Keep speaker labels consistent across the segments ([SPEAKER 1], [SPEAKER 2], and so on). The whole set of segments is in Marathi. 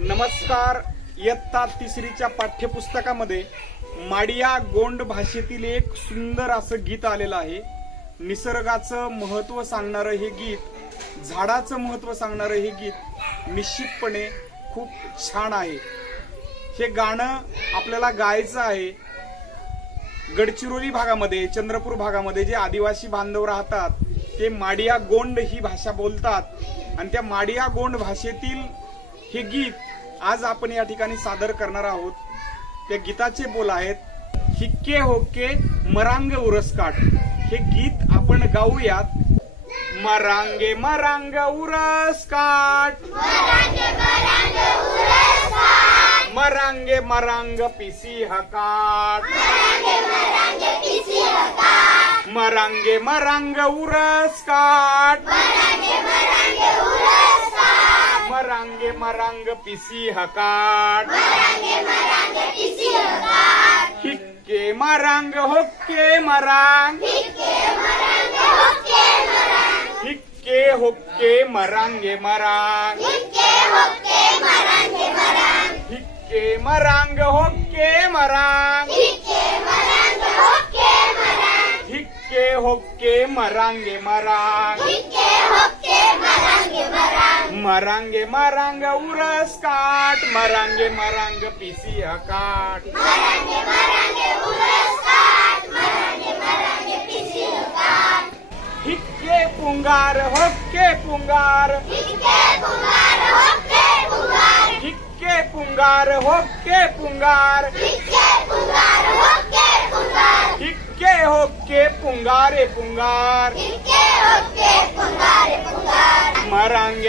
[SPEAKER 1] नमस्कार. इयत्ता तिसरीच्या पाठ्यपुस्तकामध्ये माडिया गोंड भाषेतील एक सुंदर असं गीत आलेलं आहे. निसर्गाचं महत्त्व सांगणारं हे गीत झाडाचं महत्त्व सांगणारं हे गीत निश्चितपणे खूप छान आहे. हे गाणं आपल्याला गायचं आहे. गडचिरोली भागामध्ये चंद्रपूर भागामध्ये जे आदिवासी बांधव राहतात ते माडिया गोंड ही भाषा बोलतात. आणि त्या माडिया गोंड भाषेतील हे गीत आज आपण या ठिकाणी सादर करणार आहोत. त्या गीताचे बोल आहेत हिक्के होके मरांग उरसकाट. हे गीत आपण गाऊयात. मरांगे मरांग उरसकाट. मरांगे मरांग पिसी हकाट. मरांगे मरांग उरसकाट. मरांगे मरांग पिसी हकाट हिक्के मरांग होक्के मरांग। हिक्के होक्के मरांगे। मरांग हिक्के मरांग होक्के मरांग हिक्के होक्के मरांगे मरांग। मरांगे। मरांग उरस काट मरांगे मरांग पिसी हकाट हिक्के पुंगार होक्के पुंगार. हिक्के पुंगार होक्के पुंगार. हिक्के होक्के पुंगारे. पुंगार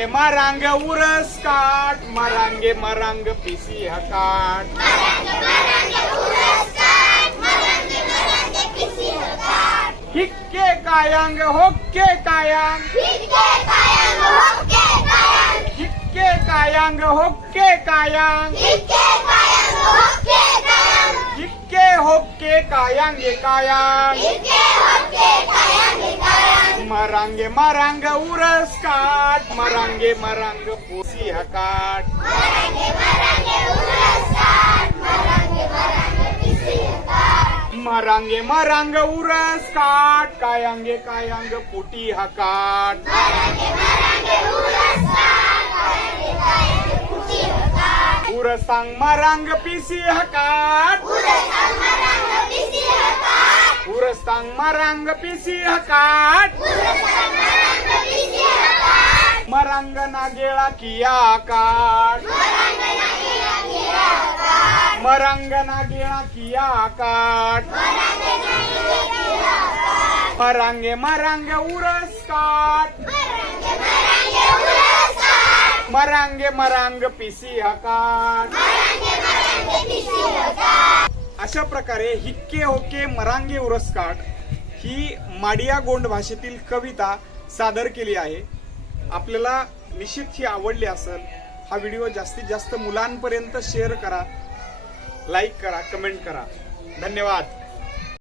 [SPEAKER 1] मरांगे मरांग उरस काट मरांगे मरांग पिसी हकाट हिक्के कायांग होक्के कायांग। हिक्के कायांग होक्के कायांग। हिक्के होक्के कायांगे। कायांग। मरांगे मरांग उरस काट. मरांगे मरांग पोसी हकाट मरांगे मरांग उरस काट. कायांगे कायांग पोटी हकाट उरसांग मरांग पिसी हकाट उरसांग मरांग पिसी हकाट. मरांग नागेळा किया काट मरांग नागेळा किया काट मरांगे मरांग उरस काट मरांगे मरांग पिसी हकाट. अशा प्रकारे हिक्के होके मरांगे उरसकाट ही माडिया गोंड भाषेतील कविता सादर केली आहे. आपल्याला निश्चित ही आवडली असेल हा व्हिडिओ जास्तीत जास्त मुलांपर्यंत शेअर करा लाईक करा कमेंट करा. धन्यवाद.